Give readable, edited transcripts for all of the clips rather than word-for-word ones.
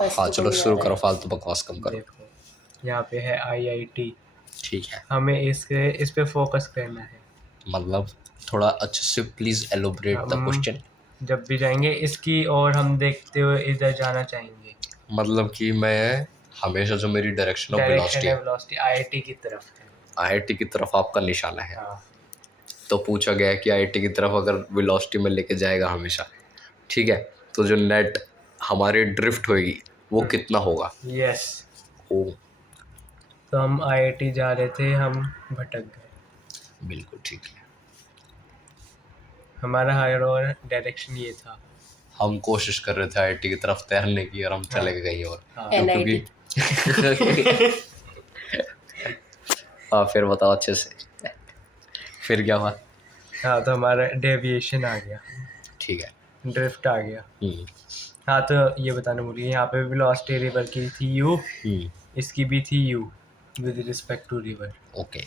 हाँ चलो शुरू करो, फालतू बकवास कम करो। देखो यहाँ पे है IIT, ठीक है, हमें इस पे फोकस करना है। मतलब थोड़ा अच्छे से प्लीज एलोबरेट द हम क्वेश्चन। जब भी जाएंगे इसकी और हम देखते हुए इधर जाना चाहेंगे। मतलब कि मैं हमेशा जो मेरी डायरेक्शन ऑफ डायरेक्शन वेलोसिटी है है, वेलोसिटी IIT की तरफ है। आईआईटी की तरफ आपका निशाना है। हाँ तो पूछा गया है कि आईआईटी की तरफ अगर वेलोसिटी में लेके जाएगा हमेशा, ठीक है, तो जो नेट हमारी ड्रिफ्ट होएगी वो कितना होगा? यस। ओ तो हम IIT जा रहे थे, हम भटक गए। बिल्कुल ठीक है। हमारा हायर और डायरेक्शन ये था। हम कोशिश कर रहे थे आईआईटी की तरफ तैरने की और हम चले गए कहीं और। हाँ। क्यों? NIT। क्योंकि हाँ फिर बताओ अच्छे से, फिर क्या हुआ? हाँ तो हमारा डेविएशन आ गया, ठीक है। ड्रिफ्ट आ गया। हम्म हाँ तो ये बताना भूल गया, यहाँ पे वेलोसिटी रिवर की थी U, इसकी भी थी U with respect to river. Okay.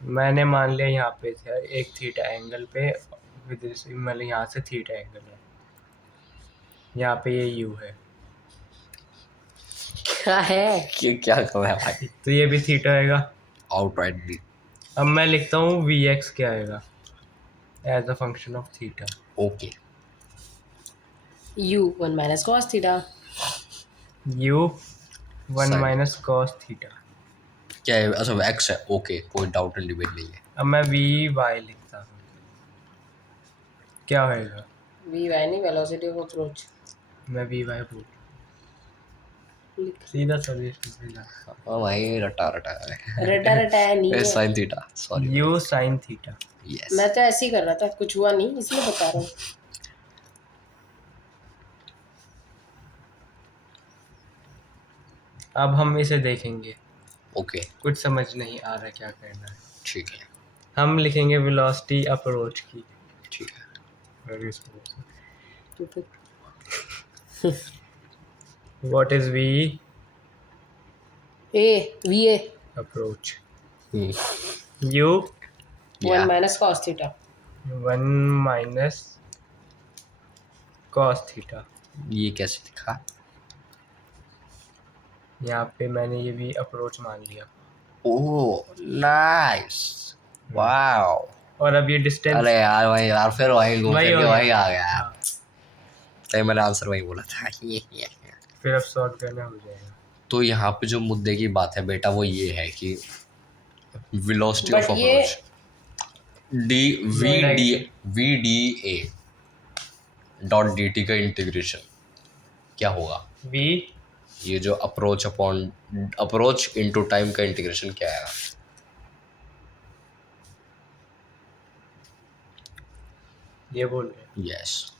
मैंने मान लिया यहाँ पे था एक थीटा एंगल पे, विद मतलब यहाँ से थीटा एंगल है, यहाँ पे ये U है, क्या है? क्या कर है भाई? तो ये भी थीटा आएगा। आउटराइट भी। अब मैं लिखता हूँ Vx क्या आएगा as a function of theta. Okay. U 1 minus cos theta। U 1 Sin। Minus cos theta. क्या है? अच्छा एक्स है, ओके, कोई डाउट एंड डिबेट नहीं है। अब मैं Vy लिखता हूँ, क्या होएगा? Vy नहीं, वेलोसिटी ऑफ अप्रोच। मैं Vy बोल सीधा सॉल्यूशन पे जा। हाँ भाई रटा रटा रटा रटाया नहीं है। Sine theta, sorry. U sin theta. Yes. मैं तो ऐसे ही कर रहा था, कुछ हुआ नहीं इसलिए बता रहा हूँ। अब हम इसे देखेंगे, ओके कुछ समझ नहीं आ रहा क्या करना है। ठीक है। हम लिखेंगे वेलोसिटी अप्रोच की। ठीक है। तो फिर what is V VA approach? Hmm U 1 minus cos theta। 1 minus cos theta. ये कैसे लिखा? यहाँ पे मैंने ये भी अप्रोच मान लिया। Oh nice, wow. और अब ये डिस्टेंस, अरे यार भाई यार, फिर वही घूम वही फिर हो के गया। वही आ गया। हाँ, तभी मैंने आंसर वही बोला था। फिर अब सॉल्व करना हो जाएगा। तो यहाँ पे जो मुद्दे की बात है बेटा वो ये है कि वेलोसिटी ऑफ बट ये approach v d a dot d t का इंटीग्रेशन क्या होगा? V ये जो अप्रोच इनटू टाइम का इंटीग्रेशन क्या आएगा? ये बोल रहे यस।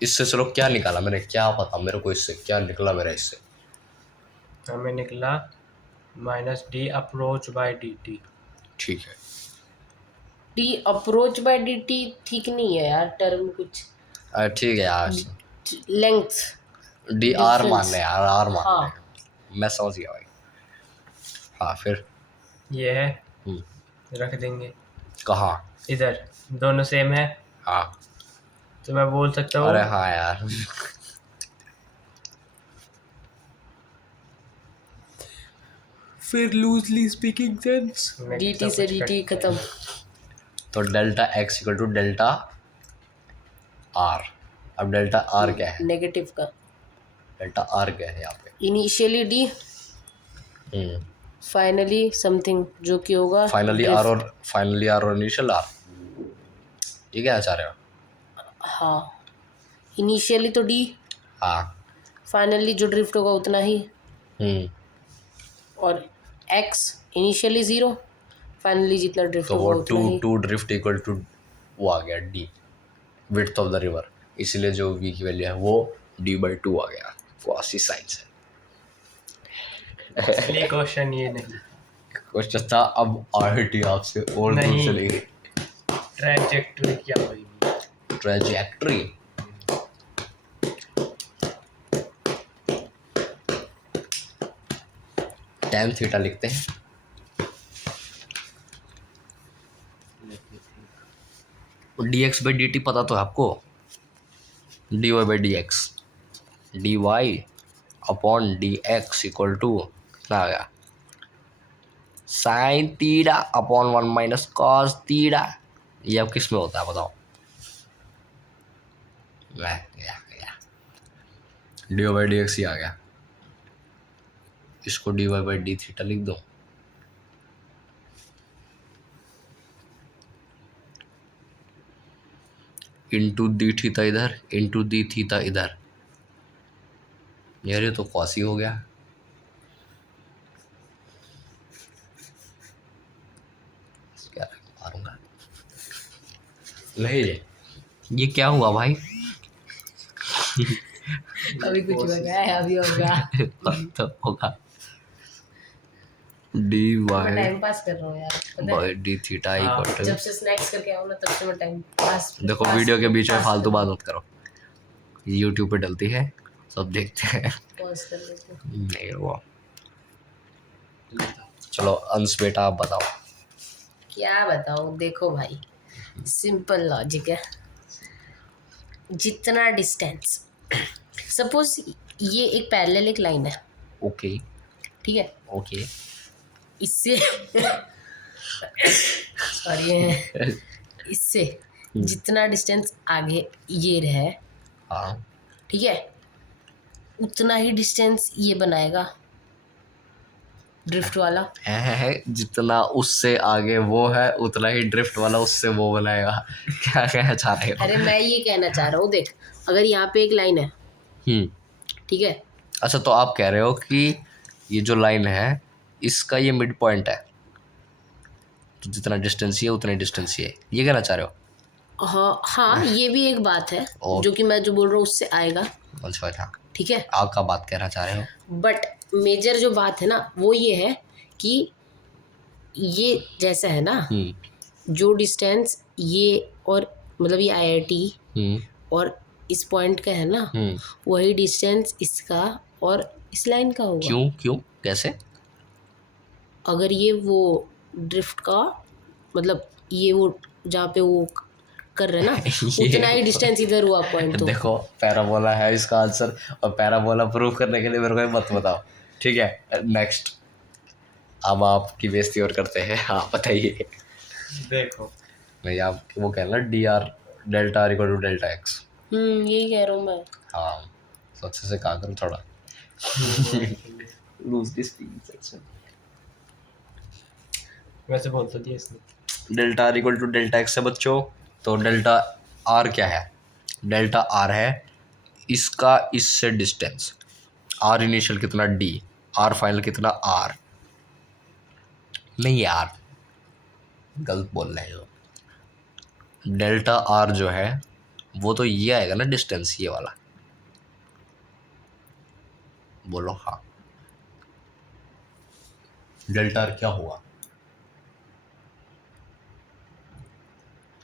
इससे चलो क्या निकाला मैंने, क्या पता मेरे को इससे क्या निकला मेरा इससे। हमें निकला minus D approach by dt। ठीक है। D अप्रोच बाय dt ठीक नहीं है यार, टर्म कुछ ठीक है यार, लेंथ डी आर मान डिफरेंस। ले यार, आर मान हाँ ले। मैं समझ गया भाई। हाँ फिर ये है, रख देंगे कहाँ? इधर, दोनों सेम है हाँ। तो मैं बोल सकता हूँ अरे हाँ यार फिर लूजली स्पीकिंग सेंस dt से dt खत्म। तो delta x equal to delta r. अब डेल्टा आर क्या है? नेगेटिव का। डेल्टा आर क्या है यहाँ पे? इनिशियली D, फाइनली समथिंग जो कि होगा फाइनली आर और इनिशियल आर, ये क्या चाह रहे हो? हाँ, इनिशियली तो D, हाँ। फाइनली जो ड्रिफ्ट होगा उतना ही। और X इनिशियली 0, फाइनली जितना ड्रिफ्ट तो वो होगा उतना ही। टू ड्रिफ्ट इक्वल टू वो आ गया D, width of the river, इसलिए जो वी की वैल्यू है वो d/2 आ गया। क्वासी साइंस है। असली क्वेश्चन ये नहीं, क्वेश्चन था अब आईआईटी आपसे और दूर नहीं। चली गई। ट्रैजेक्टरी क्या होगी? ट्रेजेक्ट्री। टैन थीटा लिखते हैं। dx/dt पता तो है आपको? D Y by D X, D Y upon D X equal to कितना आ गया, sine theta upon 1 minus cos theta. ये अब किस में होता है बताओ? D Y by D X ही आ गया, इसको D Y by D theta लिख दो। इंटू डी थीटा इधर, इंटू डी थीटा इधर, यार ये तो कॉस ही हो गया। क्या मारूंगा, नहीं ये क्या हुआ भाई? अभी कुछ हो गया है, अभी होगा। तो होगा डी मैं वाई टाइम पास कर रहा हूँ यार, पता है? By D theta equal to, जब से स्नैक्स करके आओ ना तब से मैं टाइम पास। देखो वीडियो के बीच में फालतू बात मत करो, यूट्यूब पे डलती है, सब देखते हैं। पॉज कर लेते हैं। नहीं हुआ। चलो अंश बेटा आप बताओ। क्या बताऊँ, देखो भाई, सिंपल लॉजिक है। जितना डिस्टेंस, सपोज ये एक पैरेलल एक लाइन है, ओके ठीक है, ओके इससे सॉरी, इससे जितना डिस्टेंस आगे ये रहे, हाँ ठीक है, उतना ही डिस्टेंस ये बनाएगा ड्रिफ्ट वाला। है जितना उससे आगे वो है उतना ही ड्रिफ्ट वाला उससे वो बनाएगा। क्या कहना चाह रहे हो? अरे मैं ये कहना चाह रहा हूँ, देख अगर यहाँ पे एक लाइन है, ठीक है, अच्छा तो आप कह रहे हो कि ये जो लाइन है इसका ये मिड पॉइंट है, तो जितना डिस्टेंस ये उतना डिस्टेंस ये कहना चाह रहे हो? हाँ हाँ, ये भी एक बात है और- जो कि मैं जो बोल रहा हूँ उससे आएगा, अच्छा अच्छा, ठीक है। आप क्या बात कहना चाह रहे हो? बट मेजर जो बात है ना वो ये है कि ये जैसा है ना, जो डिस्टेंस ये और मतलब ये IIT और इस पॉइंट का है ना, वही डिस्टेंस इसका और इस लाइन का होगा। क्यों क्यों कैसे? अगर ये वो ड्रिफ्ट का मतलब ये वो जहाँ पे वो कर रहे हैं ना उतना ही डिस्टेंस इधर हुआ पॉइंट। तो देखो पैराबोला है इसका आंसर, और पैराबोला प्रूव करने के लिए मेरे को ये मत बताओ, ठीक है। नेक्स्ट, अब आपकी बेइज्जती और करते हैं, हाँ बताइए। देखो नहीं आप वो कहना d r delta r equal to delta x. यही कह रहा हूँ मैं। हाँ तो अच्छे से कहा करो थोड़ा। Lose this section. वैसे बोल तो दिया इसने। Delta r equal to delta x है बच्चों, तो डेल्टा आर क्या है? डेल्टा आर है इसका इससे डिस्टेंस, आर इनिशियल कितना डी, आर फाइनल कितना आर, नहीं यार गलत बोल रहे हो। डेल्टा आर जो है वो तो ये आएगा ना डिस्टेंस, ये वाला, बोलो हाँ। डेल्टा आर क्या हुआ?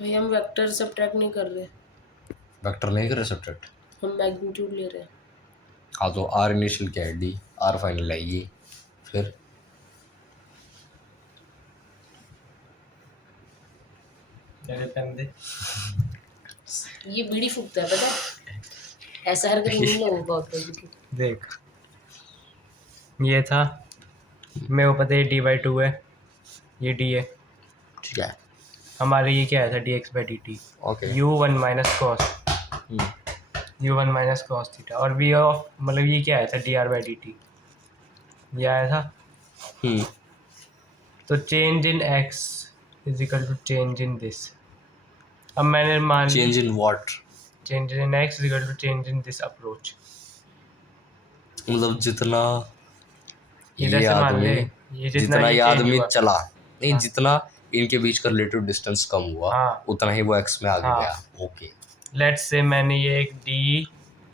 भाई हम वेक्टर सब्ट्रैक्ट नहीं कर रहे, वेक्टर नहीं करे सब्ट्रैक्ट, हम मैग्नीट्यूड ले रहे हैं। हाँ तो आर इनिशियल क्या है डी, आर फाइनल है ये, फिर पेन दे। ये बीड़ी फूकता है पता है, ऐसा हरकत नहीं लोगों का होता है। देख ये था, मेरे को पता है डी बाई टू है, ये डी है, ठीक है हमारे ये क्या आया था d x by d t, okay u one minus cos theta, और वी ऑफ मतलब ये क्या आया था d r by d t, ये आया था। तो change in x is equal to change in this. अब मैंने मान change in what? Change in x is equal to change in this approach. मतलब जितना इधर ये से मान ले, आदमी ये जितना ये change आदमी हुआ। चला नहीं, हाँ। जितना इनके बीच का रिलेटिव डिस्टेंस कम हुआ हाँ। उतना ही वो एक्स में आगे हाँ। गया। ओके लेट्स से मैंने ये एक डी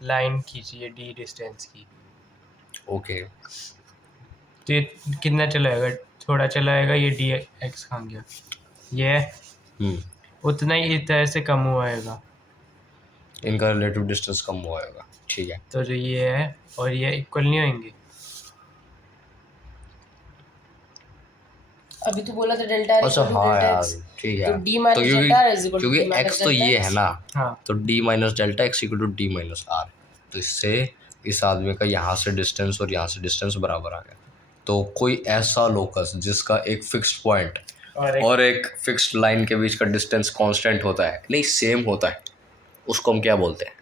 लाइन खींची है डी डिस्टेंस की, ओके तो ये कितना चलाएगा, थोड़ा चलाएगा, ये डी एक्स खा गया, ये उतना ही इस तरह से कम हुआएगा। इनका रिलेटिव डिस्टेंस कम हुआ होगा, ठीक है। तो जो ये है और ये इक्वल नहीं होंगे। अभी तो बोला था डेल्टा आर अच्छा इक्वल टू हाँ डेल्टा यार एक्स, ठीक है। तो डी तो माइनस क्योंकि delta r is equal to क्योंकि डी माइनस एक्स तो ये है ना, हाँ तो d minus delta x equal to d minus r. तो इससे इस आदमी का यहाँ से डिस्टेंस और यहाँ से डिस्टेंस बराबर आ गया। तो कोई ऐसा लोकस जिसका एक फिक्स्ड पॉइंट और एक फिक्स्ड लाइन के बीच का डिस्टेंस कांस्टेंट होता है, नहीं सेम होता है, उसको हम क्या बोलते हैं?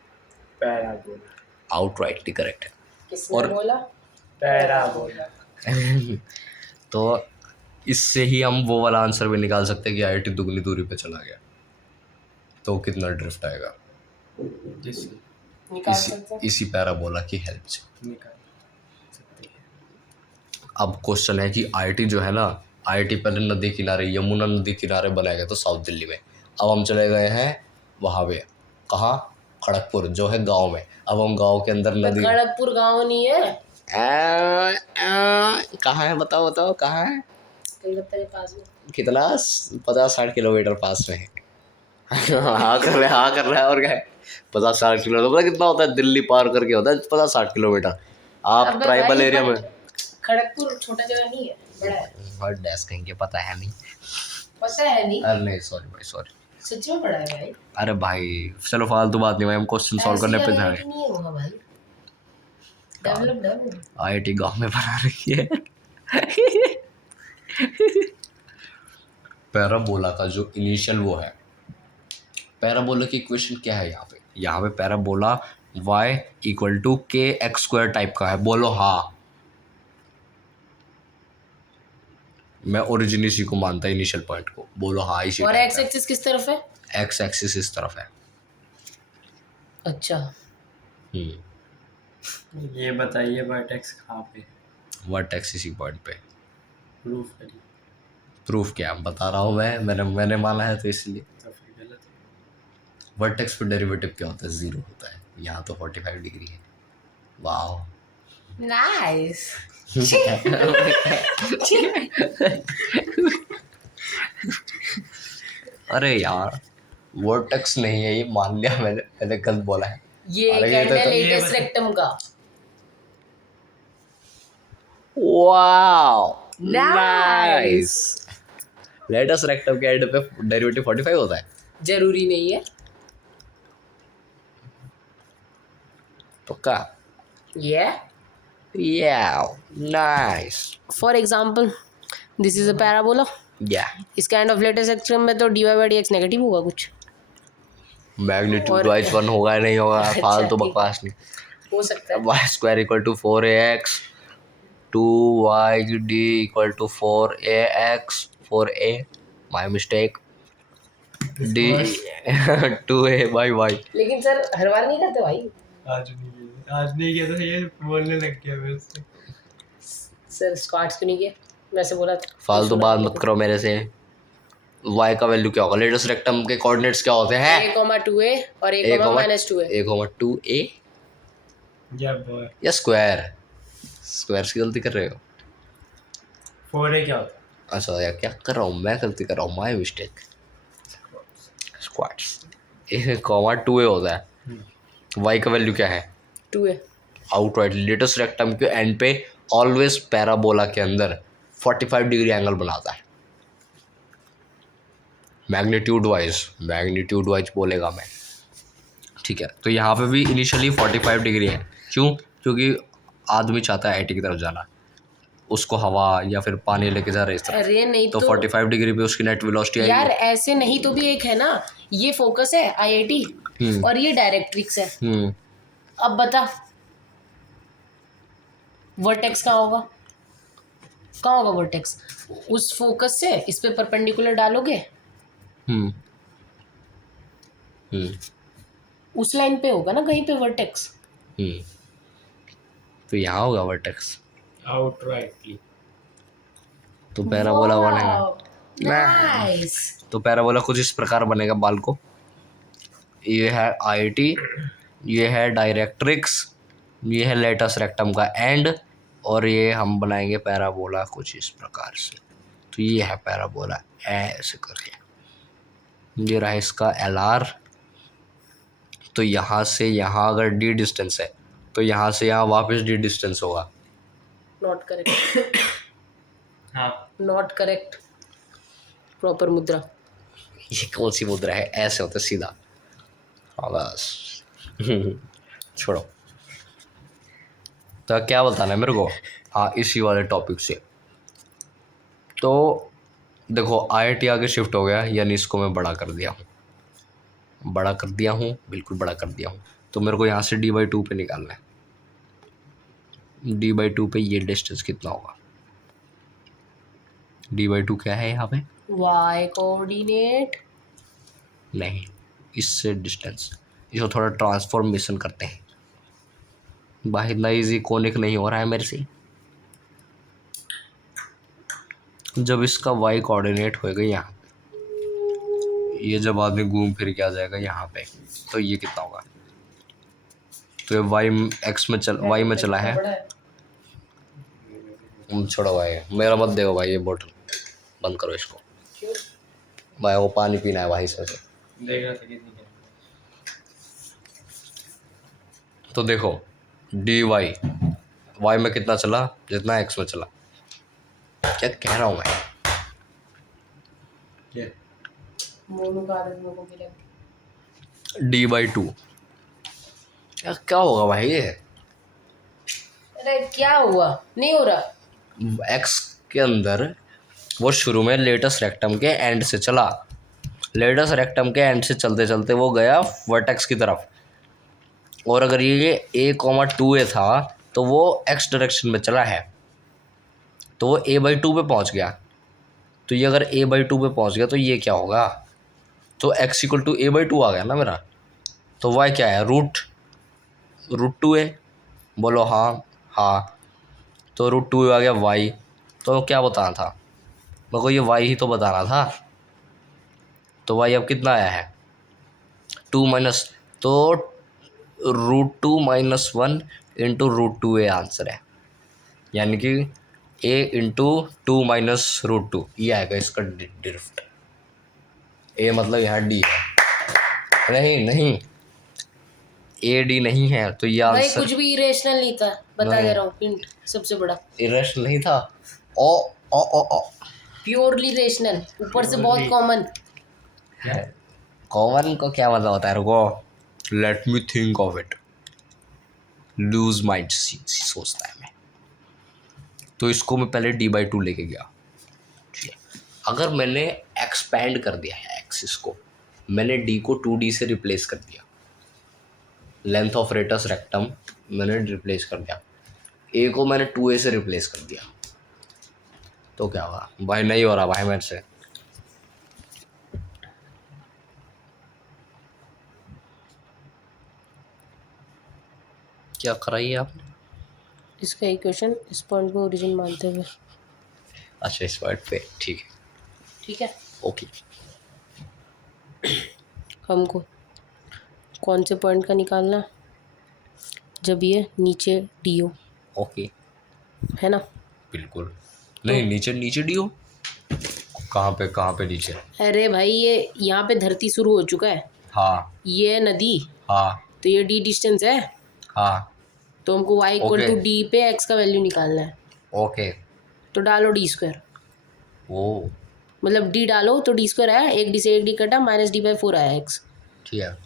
पैराबोला। आउटराइटली करेक्ट है। किसने और बोला? पैराबोला। तो इससे ही हम वो वाला आंसर भी निकाल सकते हैं कि आईआईटी दुगनी दूरी पे चला गया तो कितना ड्रिफ्ट आएगा, जिससे निकाल सकते हैं। इसी पैराबोला की हेल्प से। निकाल सकते हैं। अब क्वेश्चन है कि आईआईटी जो है ना, आईआईटी पहले नदी किनारे, यमुना नदी किनारे बनाया गया था साउथ दिल्ली में। अब हम चले गए हैं वहाँ पे, कहाँ? खड़गपुर, जो है गांव में। अब हम गांव के अंदर नदी, खड़गपुर गाँव नहीं है, कहाँ है? बताओ बताओ कहाँ है? कलकत्ता के पास में। कितना? 50-60 किलोमीटर पास में है। हाँ कर रहे, हाँ कर रहा है, और क्या है? 50-60 किलोमीटर, पता कितना होता है? दिल्ली पार करके होता है 50-60 किलोमीटर। आप अबे ट्राइबल भाई, एरिया में। खड़गपुर छोटा जगह नहीं है, बड़ा है। हर डैश कहीं के पता है नहीं। पता है नहीं, अरे नहीं, सॉरी भाई, सॉरी। सच में बड़ा है भाई। अरे भाई चलो फालतू बात नहीं भाई, हम क्वेश्चन सॉल्व करने पे ध्यान ऐसी नहीं है होगा भाई, डेवलप्ड है वो। आईआईटी गांव में बना रखी है। पैराबोला का जो इनिशियल वो है, पैराबोला की इक्वेशन क्या है यहाँ पे? यहाँ पे पैराबोला y इक्वल टू के एक्स स्क्वायर टाइप का है। बोलो हाँ। मैं ओरिजिन इसी को मानता है, इनिशियल पॉइंट को। बोलो हाँ इसी और एक्स एक्सिस किस तरफ है? एक्स एक्सिस इस तरफ है। अच्छा, ये बताइए वर्टेक्स कहाँ पे है? वर्टेक्स इसी पॉइंट पे। प्रूफ करिए। प्रूफ क्या बता रहा हूँ मैंने माना है तो इसलिए। तो फिर गलत है। वर्टेक्स पे डेरिवेटिव क्या होता है? 0 होता है। यहाँ तो 45 डिग्री है। वाह, नाइस। अरे यार वर्टेक्स नहीं है ये, मान लिया मैंने गलत बोला है। ये अरे एक ये एंड तो- है लेटेस्ट रेक्टम का। Wow nice. लेटेस्ट रेक्टम के एंड पे डेरिवेटिव 45 होता है। जरूरी नहीं है। पक्का? Nice. For example this is a parabola. या इस काइंड ऑफ लेटेस्ट रेक्टम में तो dy by dx नेगेटिव होगा कुछ। मैग्नीट्यूड वाइज 1 होगा नहीं होगा, फालतू ठीक। बकवास नहीं। हो सकता है। Y square equal to 4ax 2y d equal to 4ax 4a, my mistake, d 2a by y। लेकिन सर हर बार नहीं करते भाई। आज नहीं किया तो ये बोलने लग गया मेरे से। सर स्क्वाट्स क्यों नहीं किया? वैसे बोला था। फालतू बात मत करो मेरे से। y का वैल्यू क्या होगा? लेटेस्ट रेक्टम के कोऑर्डिनेट्स क्या होते हैं? a, 2a और a, -2a। 2a या स्क्वायर? स्क्वायर की गलती कर रहे हो? 4a क्या होता है? अच्छा यार क्या कर रहा हूँ मैं? गलती कर रहा हूँ, माई मिस्टेक। स्क्वाड्स 2a होता है। y का वैल्यू क्या है? 2a। आउटराइट लेटेस्ट रेक्टम के एंड पे ऑलवेज पैराबोला के अंदर 45 डिग्री एंगल बनाता है। मैग्नीट्यूड वाइज बोलेगा मैं, ठीक है। तो यहाँ पे भी इनिशियली 45 डिग्री है। क्यों? क्योंकि आदमी चाहता है आईटी की तरफ जाना, उसको हवा या फिर पानी लेके जा रहे हैं इस तरफ, अरे नहीं तो 45 डिग्री पे उसकी नेट वेलोसिटी यार आएगी। ऐसे नहीं तो भी एक है ना, ये फोकस है आईआईटी और ये डायरेक्ट्रिक्स है। अब बता वर्टेक्स कहाँ होगा? कहाँ होगा वर्टेक्स? उस फोकस से इस पे परपेंडिकुलर डालोगे, उस लाइन पे होगा ना कहीं पे वर्टेक्स। तो यहाँ होगा वर्टेक्स। आउटराइटली। तो पैराबोला बनेगा। नाइस। तो पैराबोला कुछ इस प्रकार बनेगा बाल को। ये है आईटी, ये है डायरेक्ट्रिक्स, ये है लेटस रेक्टम का एंड, और ये हम बनाएंगे पैराबोला कुछ इस प्रकार से। तो ये है पैराबोला ऐसे करके। ये रहा इसका LR। तो यहाँ से यहाँ अगर D डिस्टेंस है तो यहाँ से यहाँ वापस D डिस्टेंस होगा। Not correct. हाँ नॉट करेक्ट। प्रॉपर मुद्रा। ये कौन सी मुद्रा है? ऐसे होता है सीधा। हाँ बस। छोड़ो। तो क्या बताना है मेरे को? हाँ, इसी वाले टॉपिक से। तो देखो, IIT आगे शिफ्ट हो गया, यानी इसको मैं बड़ा कर दिया हूँ, बिल्कुल बड़ा कर दिया हूँ। तो मेरे को यहाँ से D/2 पे निकालना है। D/2 पे ये डिस्टेंस कितना होगा? D/2 क्या है यहाँ पे? y coordinate. नहीं, इससे डिस्टेंस। इसको थोड़ा ट्रांसफॉर्मेशन करते हैं। भाई इतना ईजी कोनिक नहीं हो रहा है मेरे से। जब इसका y कोऑर्डिनेट होएगा यहाँ पे, ये जब आदमी घूम फिर के आ जाएगा यहाँ पे, तो ये कितना होगा? तो ये y में चला है। छोड़ो भाई, मेरा मत देखो भाई, ये बोतल बंद करो इसको भाई, वो पानी पीना है भाई इसमें से। देख रहा था कितनी है। तो देखो, dy y में कितना चला? जितना x में चला। क्या कह रहा हूँ मैं? D/2 क्या होगा भाई? ये अरे क्या हुआ? नहीं हो रहा। x के अंदर वो शुरू में लेटस रेक्टम के एंड से चला, लेटस रेक्टम के एंड से चलते चलते वो गया वर्टेक्स की तरफ, और अगर ये a,2a था तो वो x डायरेक्शन में चला है, तो वो a/2 पे पहुंच गया। तो ये अगर a/2 पे पहुंच गया तो ये क्या होगा? तो x = a/2 आ गया ना मेरा। तो y क्या है? √2a। बोलो हाँ। हाँ, तो √2 आ गया y। तो क्या बताना था मेरे को? ये y ही तो बताना था। तो y अब कितना आया है? 2 माइनस, तो √2 - 1 इंटू √2a आंसर है, यानी कि a इंटू 2 माइनस √2, ये आएगा इसका ड्रिफ्ट। a मतलब यहाँ d है। नहीं, AD नहीं है, तो ये भाई आंसर कुछ भी इरेशनल नहीं था, बता दे रहा हूँ, हिंट सबसे बड़ा। इरेशनल नहीं था। ओ प्योरली रेशनल, ऊपर से बहुत कॉमन। कॉमन को क्या मतलब होता है? रुको, let me think of it. Loose mind सोचता है मैं। तो इसको मैं पहले D/2 लेके गया। ठीक है, अगर मैंने एक्सपैंड कर दिया है एक्सिस को, मैंने D को 2D से रिप्लेस कर दिया, लेंथ ऑफ रेटस रेक्टम मैंने रिप्लेस कर दिया, A को मैंने 2A से रिप्लेस कर दिया, तो क्या हुआ भाई? नहीं हो रहा भाई मेरे से। क्या कराइए आपने? इसका इक्वेशन इस पॉइंट को ओरिजिन मानते हुए। अच्छा, इस पॉइंट पे ठीक है। ठीक है, ओके। हमको कौन से पॉइंट का निकालना? जब ये नीचे डी हो, ओके, है ना? बिल्कुल। नहीं, नीचे D हो। कहाँ पे नीचे? अरे भाई ये यहाँ पे धरती शुरू हो चुका है, हाँ ये है नदी, हाँ तो ये डी डिस्टेंस है, हाँ। तो हमको y = Okay. डी पे x का वैल्यू निकालना है। ओके। तो डालो d², ओ मतलब d डालो तो d² आया, एक d से एक d कटा, -d/4 आया x, ठीक है।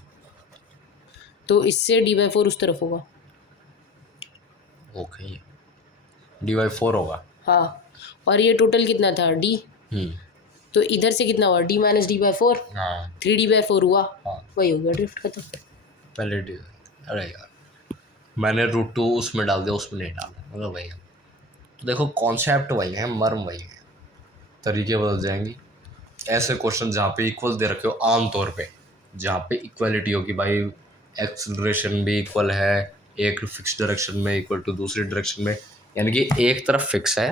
तो इससे d/4 उस तरफ होगा। ओके, D/4 होगा। हाँ, और ये टोटल कितना था d, तो इधर से कितना हुआ? d - d/4, हाँ 3d/4 हुआ। हाँ। वही हो गया ड्रिफ्ट खत्म। पहले D। अरे यार, मैंने √2 उसमें डाल दिया, उसमें नहीं डाला, मतलब वही है। तो देखो, कॉन्सेप्ट वही है, मर्म वही है, तरीके बदल जाएंगे। ऐसे क्वेश्चन जहाँ पे इक्वल दे रखे हो, आम तौर पे जहाँ पे इक्वलिटी हो कि भाई एक्सेलरेशन भी इक्वल है, एक फिक्स डायरेक्शन में इक्वल टू दूसरी डायरेक्शन में, यानी कि एक तरफ फिक्स है।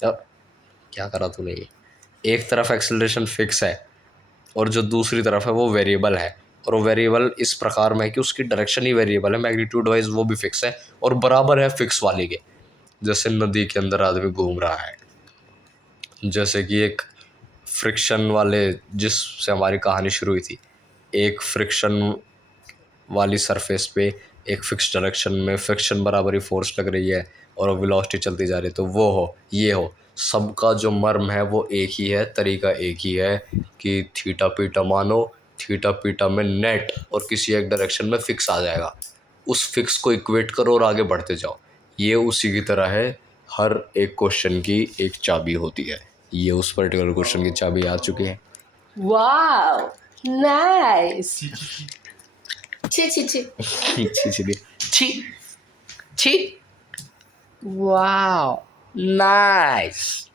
अब क्या करा तूने? ये एक तरफ एक्सेलरेशन फिक्स है और जो दूसरी तरफ है वो वेरिएबल है, और वो वेरिएबल इस प्रकार में है कि उसकी डायरेक्शन ही वेरिएबल है, मैग्नीट्यूड वाइज वो भी फिक्स है और बराबर है फिक्स वाली के। जैसे नदी के अंदर आदमी घूम रहा है, जैसे कि एक फ्रिक्शन वाले, जिससे हमारी कहानी शुरू हुई थी, एक फ्रिक्शन वाली सरफेस पे एक फिक्स डायरेक्शन में फ्रिक्शन बराबर ही फोर्स लग रही है और वेलोसिटी चलती जा रही है, तो वो हो, ये हो, सबका जो मर्म है वो एक ही है, तरीका एक ही है कि थीटा पीटा मानो, थीटा पीटा में नेट और किसी एक डायरेक्शन में फिक्स आ जाएगा, उस फिक्स को इक्वेट करो और आगे बढ़ते जाओ। ये उसी की तरह है, हर एक क्वेश्चन की एक चाबी होती है। ये उस पर्टिकुलर क्वेश्चन की चाबी आ चुकी है। Wow nice. छी छी छी छी छी, वाओ नाइस।